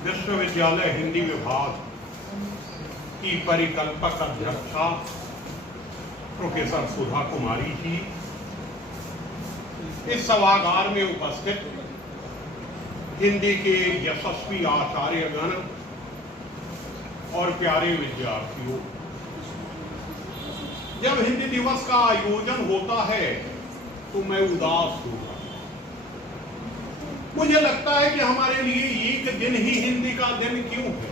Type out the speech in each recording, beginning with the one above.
विश्वविद्यालय हिंदी विभाग की परिकल्पक अध्यक्षा प्रोफेसर सुधा कुमारी जी, इस सभागार में उपस्थित हिंदी के यशस्वी आचार्यगण और प्यारे विद्यार्थियों, जब हिंदी दिवस का आयोजन होता है तो मैं उदास होगा। मुझे लगता है कि हमारे लिए एक दिन ही हिंदी का दिन क्यों है।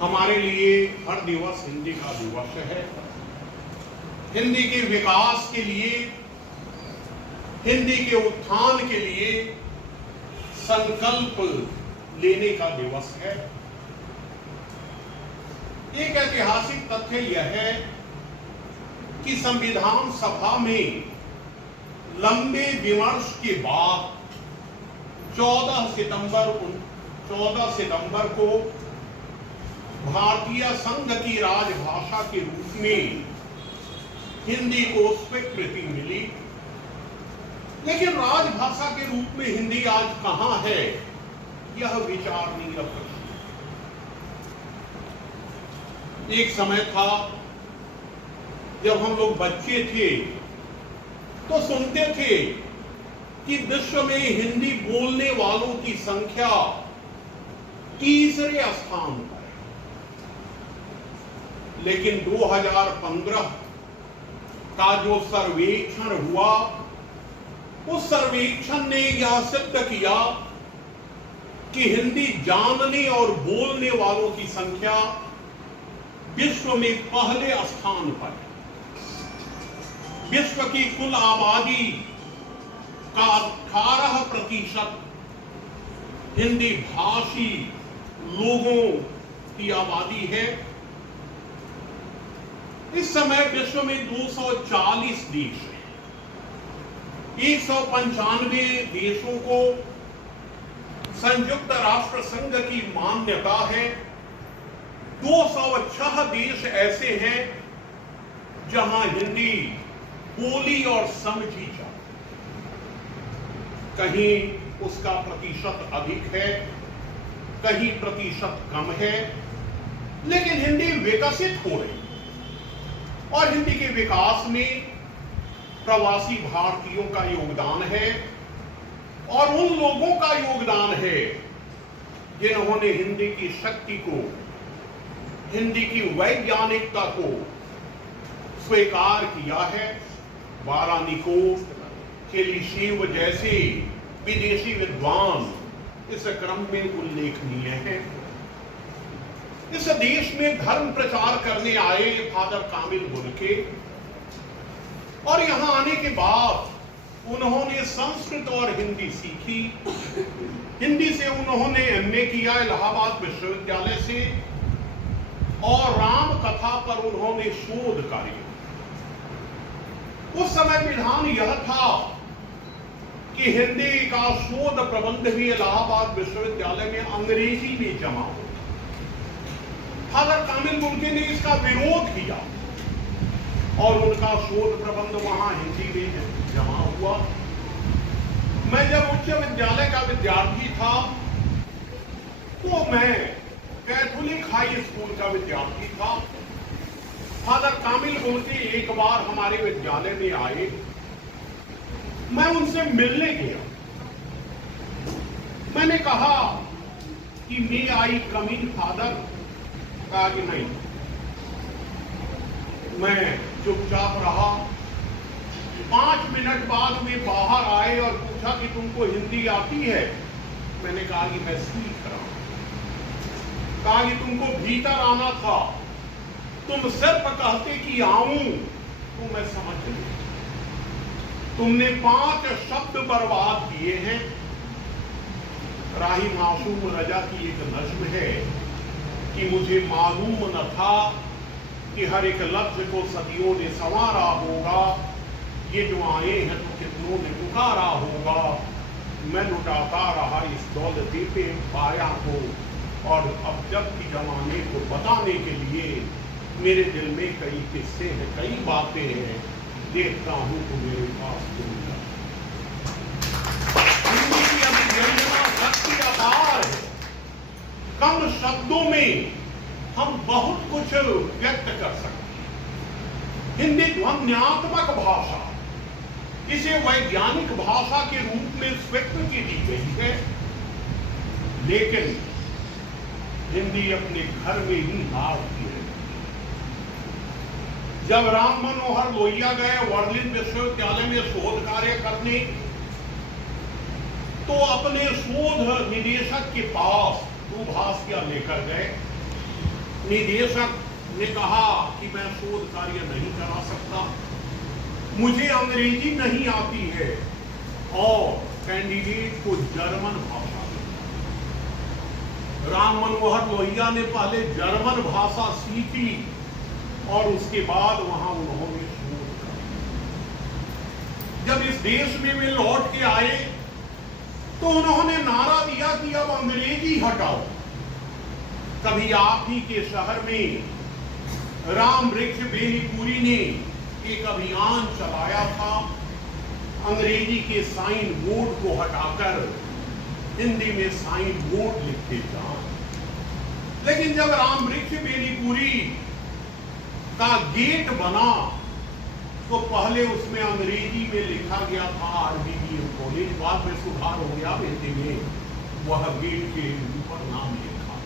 हमारे लिए हर दिवस हिंदी का दिवस है। हिंदी के विकास के लिए, हिंदी के उत्थान के लिए संकल्प लेने का दिवस है। एक ऐतिहासिक तथ्य यह है कि संविधान सभा में लंबे विमर्श के बाद 14 सितंबर को भारतीय संघ की राजभाषा के रूप में हिंदी को स्वीकृति मिली। लेकिन राजभाषा के रूप में हिंदी आज कहां है, यह विचारणीय प्रश्न। एक समय था जब हम लोग बच्चे थे तो सुनते थे कि विश्व में हिंदी बोलने वालों की संख्या तीसरे स्थान पर है। लेकिन 2015 का जो सर्वेक्षण हुआ, उस सर्वेक्षण ने यह सिद्ध किया कि हिंदी जानने और बोलने वालों की संख्या विश्व में पहले स्थान पर है। विश्व की कुल आबादी का 18% हिंदी भाषी लोगों की आबादी है। इस समय विश्व में 240 देश हैं। 195 देशों को संयुक्त राष्ट्र संघ की मान्यता है। 206 देश ऐसे हैं जहां हिंदी बोली और समझी जाती। कहीं उसका प्रतिशत अधिक है, कहीं प्रतिशत कम है, लेकिन हिंदी विकसित हो रही है। और हिंदी के विकास में प्रवासी भारतीयों का योगदान है और उन लोगों का योगदान है जिन्होंने हिंदी की शक्ति को, हिंदी की वैज्ञानिकता को स्वीकार किया है। वारानिकोट, केलिशेव जैसे विदेशी विद्वान इस क्रम में उल्लेखनीय हैं। इस देश में धर्म प्रचार करने आए फादर कामिल बुर्के, और यहां आने के बाद उन्होंने संस्कृत और हिंदी सीखी। हिंदी से उन्होंने एमए किया इलाहाबाद विश्वविद्यालय से, और राम कथा पर उन्होंने शोध कार्य। उस समय विधान यह था कि हिंदी का शोध प्रबंध भी इलाहाबाद विश्वविद्यालय में अंग्रेजी में जमा हो। फादर कामिल बुर्के ने इसका विरोध किया और उनका शोध प्रबंध वहां हिंदी में जमा हुआ। मैं जब उच्च विद्यालय का विद्यार्थी था तो मैं कैथोलिक हाई स्कूल का विद्यार्थी था। फादर कामिल बुर्के एक बार हमारे विद्यालय में आए। मैं उनसे मिलने गया। मैंने कहा कि मे आई कम इन फादर? कहा कि नहीं। मैं चुपचाप रहा। 5 मिनट बाद वे बाहर आए और पूछा कि तुमको हिंदी आती है? मैंने कहा कि मैं सीख रहा हूं। कहा कि तुमको भीतर आना था, तुम सिर्फ कहते कि आऊं तो मैं समझ गई। तुमने 5 शब्द बर्बाद किए हैं। राही मासूम रजा की एक नज्म है कि मुझे मालूम न था कि हर एक लफ्ज को सदियों ने संवारा होगा। ये जो आए हैं तो कितनों ने पुकारा होगा। मैं लुटाता रहा इस दौलत पे पाया को, और अब जब की जमाने को बताने के लिए मेरे दिल में कई किस्से हैं, कई बातें हैं। देखता हूं तो मेरे पास तुम हिंदी की अभिव्यंजना शक्ति अपार है। कम शब्दों में हम बहुत कुछ व्यक्त कर सकते हैं। हिंदी ध्वन्यात्मक भाषा, इसे वैज्ञानिक भाषा के रूप में स्वीकृति दी गई है, लेकिन हिंदी अपने घर में ही हारती है। जब राम मनोहर लोहिया गए वर्लिन विश्वविद्यालय में शोध कार्य करने, तो अपने शोध निदेशक के पास दूभाष क्या लेकर गए। निदेशक ने कहा कि मैं शोध कार्य नहीं करा सकता, मुझे अंग्रेजी नहीं आती है और कैंडिडेट को जर्मन भाषा। राम मनोहर लोहिया ने पहले जर्मन भाषा सीखी और उसके बाद वहां उन्होंने शोध किया। जब इस देश में वे लौट के आए तो उन्होंने नारा दिया कि अब अंग्रेजी हटाओ। कभी आप ही के शहर में राम वृक्ष बेनीपुरी ने एक अभियान चलाया था, अंग्रेजी के साइन बोर्ड को हटाकर हिंदी में साइन बोर्ड लिखे जाए। लेकिन जब राम वृक्ष बेनीपुरी का गेट बना तो पहले उसमें अंग्रेजी में लिखा गया था RBBM कॉलेज, बाद में सुधार हो गया, हिंदी में वह गेट के ऊपर नाम लिखा।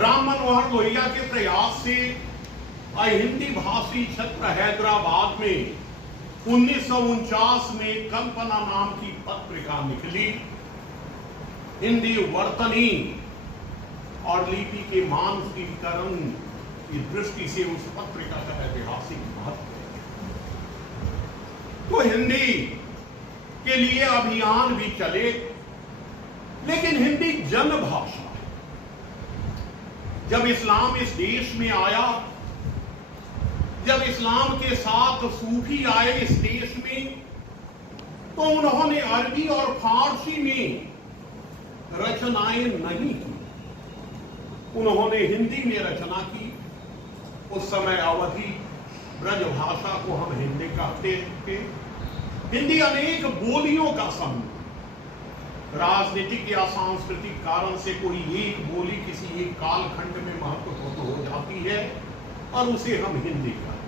राम मनोहर लोहिया के प्रयास से हिंदी भाषी क्षेत्र हैदराबाद में 1949 में कल्पना नाम की पत्रिका निकली। हिंदी वर्तनी और लिपि के मानकीकरण की दृष्टि से उस पत्रिका का ऐतिहासिक महत्व है। तो हिंदी के लिए अभियान भी चले, लेकिन हिंदी जन भाषा है। जब इस्लाम इस देश में आया, जब इस्लाम के साथ सूफी आए इस देश में, तो उन्होंने अरबी और फारसी में रचनाएं नहीं की, उन्होंने हिंदी में रचना की। उस समय अवधि ब्रज भाषा को हम हिंदी कहते थे। हिंदी अनेक बोलियों का समूह, राजनीतिक या सांस्कृतिक कारण से कोई एक बोली किसी एक कालखंड में महत्वपूर्ण हो जाती है और उसे हम हिंदी कहते हैं।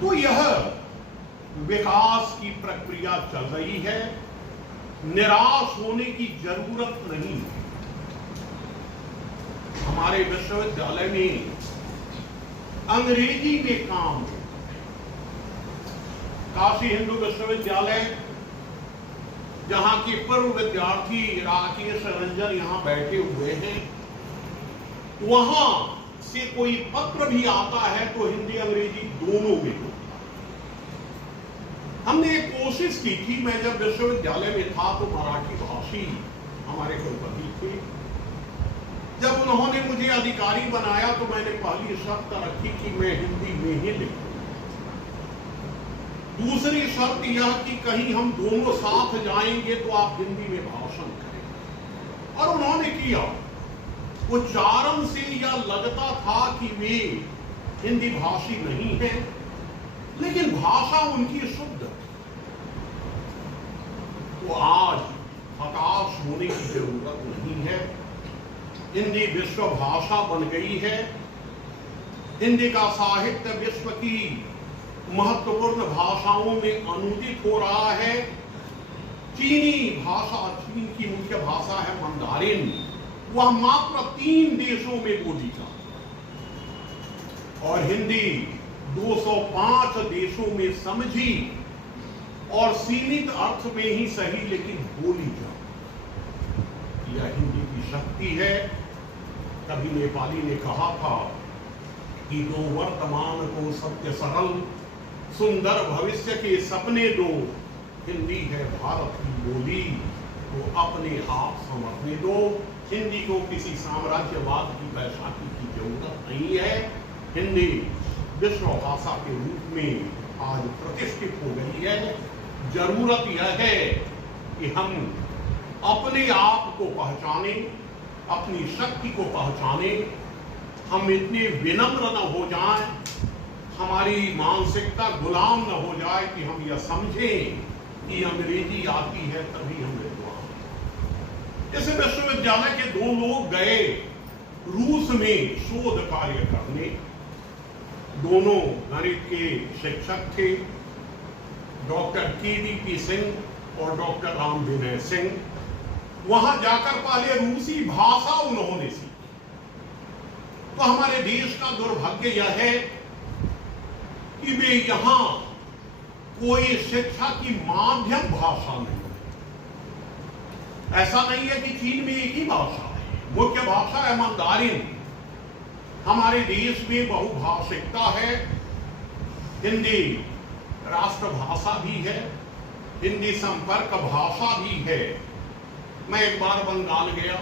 तो यह विकास की प्रक्रिया चल रही है, निराश होने की जरूरत नहीं है। हमारे विश्वविद्यालय में अंग्रेजी में काम है। काशी हिंदू विश्वविद्यालय, जहां के पूर्व विद्यार्थी राकेश रंजन यहां बैठे हुए हैं, वहां से कोई पत्र भी आता है तो हिंदी अंग्रेजी दोनों में होता है। हमने एक कोशिश की थी, मैं जब विश्वविद्यालय में था तो मराठी भाषी हमारे कुलपति थे। जब उन्होंने मुझे अधिकारी बनाया तो मैंने पहली शर्त रखी कि मैं हिंदी में ही लिखूं। दूसरी शर्त यह कि कहीं हम दोनों साथ जाएंगे तो आप हिंदी में भाषण करें, और उन्होंने किया। उच्चारण से यह लगता था कि वे हिंदी भाषी नहीं है, लेकिन भाषा उनकी शुद्ध। तो आज हताश होने की जरूरत नहीं है। हिंदी विश्व भाषा बन गई है। हिंदी का साहित्य विश्व की महत्वपूर्ण भाषाओं में अनुदित हो रहा है। चीनी भाषा, चीन की मुख्य भाषा है मंदारिन, वह मात्र 3 देशों में बोली जाती है, और हिंदी 205 देशों में समझी और सीमित अर्थ में ही सही लेकिन बोली जाती। यह हिंदी की शक्ति है। कभी नेपाली ने कहा था कि दो वर्तमान को सत्य सरल, सुंदर भविष्य के सपने दो, हिंदी है भारत की बोली, तो अपने आप समझने दो। हिंदी को किसी साम्राज्यवाद की बैसाखी की जरूरत नहीं है। हिंदी विश्व भाषा के रूप में आज प्रतिष्ठित हो गई है। जरूरत यह है कि हम अपने आप को पहचाने, अपनी शक्ति को पहचाने। हम इतने विनम्र न हो जाएं, हमारी मानसिकता गुलाम न हो जाए कि हम यह समझें कि अंग्रेजी आती है तभी हम विद्वान। इस विश्वविद्यालय के 2 लोग गए रूस में शोध कार्य करने। दोनों गणित के शिक्षक थे, डॉक्टर KDP सिंह और डॉक्टर राम विनय सिंह। वहां जाकर पहले रूसी भाषा उन्होंने सीखी। तो हमारे देश का दुर्भाग्य यह है कि वे यहां कोई शिक्षा की माध्यम भाषा नहीं। ऐसा नहीं है कि चीन में एक ही भाषा है, मुख्य भाषा है मंदारिन। हमारे देश में बहुभाषिकता है, हिंदी राष्ट्रभाषा भी है, हिंदी संपर्क भाषा भी है। मैं एक बार बंगाल गया,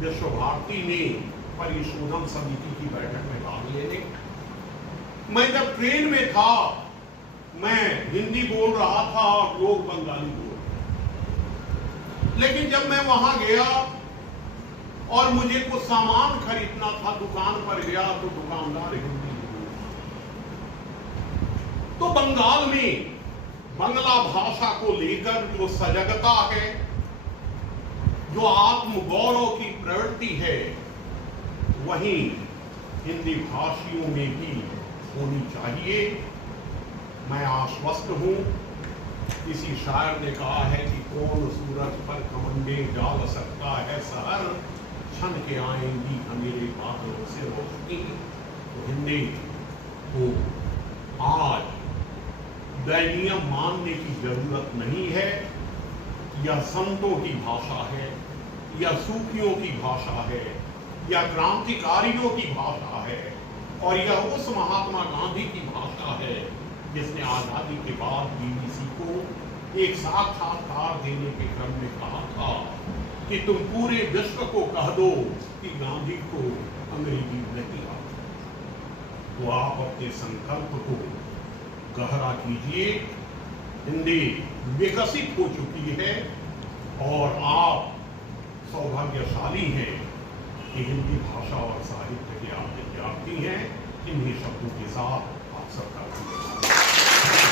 विश्व भारती में परिशोधन समिति की बैठक में भाग लेने। मैं जब ट्रेन में था, मैं हिंदी बोल रहा था और लोग बंगाली बोल रहे थे। लेकिन जब मैं वहां गया और मुझे कुछ सामान खरीदना था, दुकान पर गया तो दुकानदार हिंदी बोल रहा। तो बंगाल में बंगला भाषा को लेकर जो सजगता है, जो आत्मगौरव की प्रवृत्ति है, वहीं हिंदी भाषियों में भी होनी चाहिए। मैं आश्वस्त हूं। किसी शायर ने कहा है कि कौन सूरज पर कमंडे डाल सकता है सहर, क्षण के आएंगी हमेरे बादलों से रोशनी। तो हिंदी को आज दैनीय मानने की जरूरत नहीं है। यह संतों की भाषा है, यह सूफियों की भाषा है, यह क्रांतिकारियों की भाषा है, और यह उस महात्मा गांधी की भाषा है जिसने आजादी के बाद BBC को एक साक्षात्कार देने के क्रम में कहा था कि तुम पूरे विश्व को कह दो कि गांधी को अंग्रेजी नहीं आती। तो आप अपने संकल्प को गहरा कीजिए। हिंदी विकसित हो चुकी है और आप सौभाग्यशाली हैं कि हिंदी भाषा और साहित्य के आप विद्यार्थी हैं। इन्हीं शब्दों के साथ आप सबका धन्यवाद।